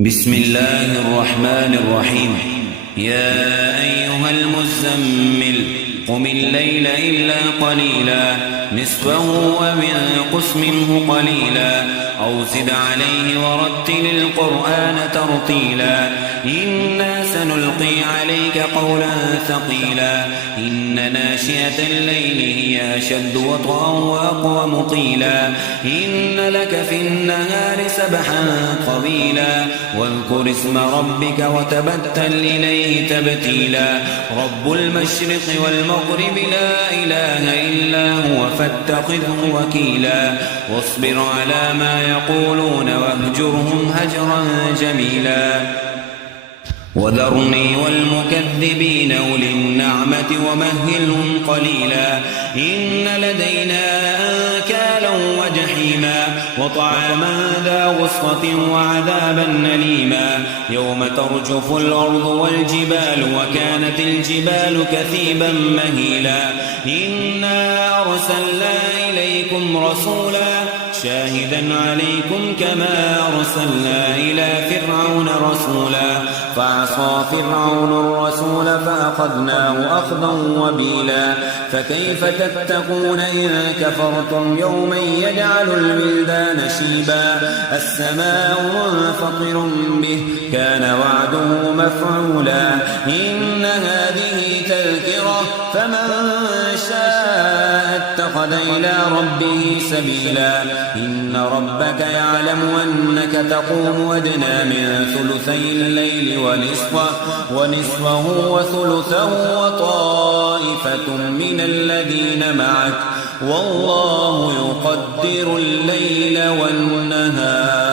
بسم الله الرحمن الرحيم. يا أيها المزمل قم الليل إلا قليلا نصفه وانقص منه قليلا أو زد عليه ورتل القرآن ترتيلا إنا سنلقي عليك قولا ثقيلا إن ناشئة الليل هي أشد وطئا وأقوم قيلا إن لك في النهار سبحا طويلا واذكر اسم ربك وتبتل إليه تبتيلا رب المشرق والمغرب لا إله إلا هو فاتخذه وكيلا واصبر على ما يقولون واهجرهم هجرا جميلا وذرني والمكذبين أولي النعمة ومهلهم قليلا إن لدينا أنكالا وجحيما وطعاما ذا غصة وعذابا أليما يوم ترجف الأرض والجبال وكانت الجبال كثيبا مهيلا إنا أرسلنا إليكم رسولا شاهدا عليكم كما أرسلنا إلى فرعون رسولا فعصى فرعون الرسول فأخذناه أخذا وبيلا فكيف تتقون إن كفرتم يوما يجعل الولدان شيبا السماء منفطر به كان وعده مفعولا إن هذه تذكرة فمن شاء اتخذ إلى ربه سبيلا إن ربك يعلم أنك تقوم أدنى من ثلثي الليل ونصفه وثلثه وطائفة من الذين معك والله يقدر الليل والنهار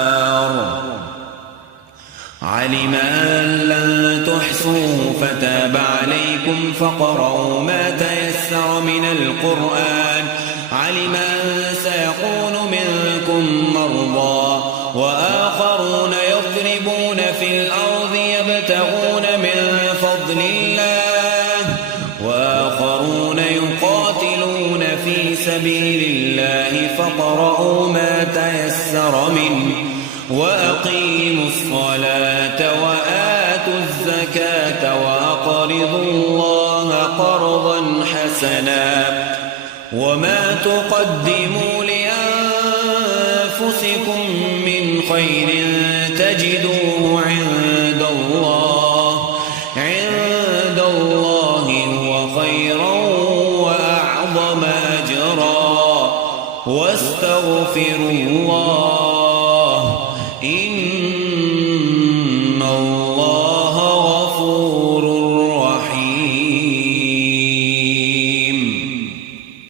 علم أن لن تحصوه فتاب عليكم فاقرؤوا ما تيسر من القرآن علم أن سيكون منكم مرضى وآخرون يضربون في الأرض يبتغون من فضل الله وآخرون يقاتلون في سبيل الله فاقرؤوا ما تيسر منه وأقيموا الصلاة وآتوا الزكاة وأقرضوا الله قرضا حسنا وما تقدموا لأنفسكم من خير تجدوه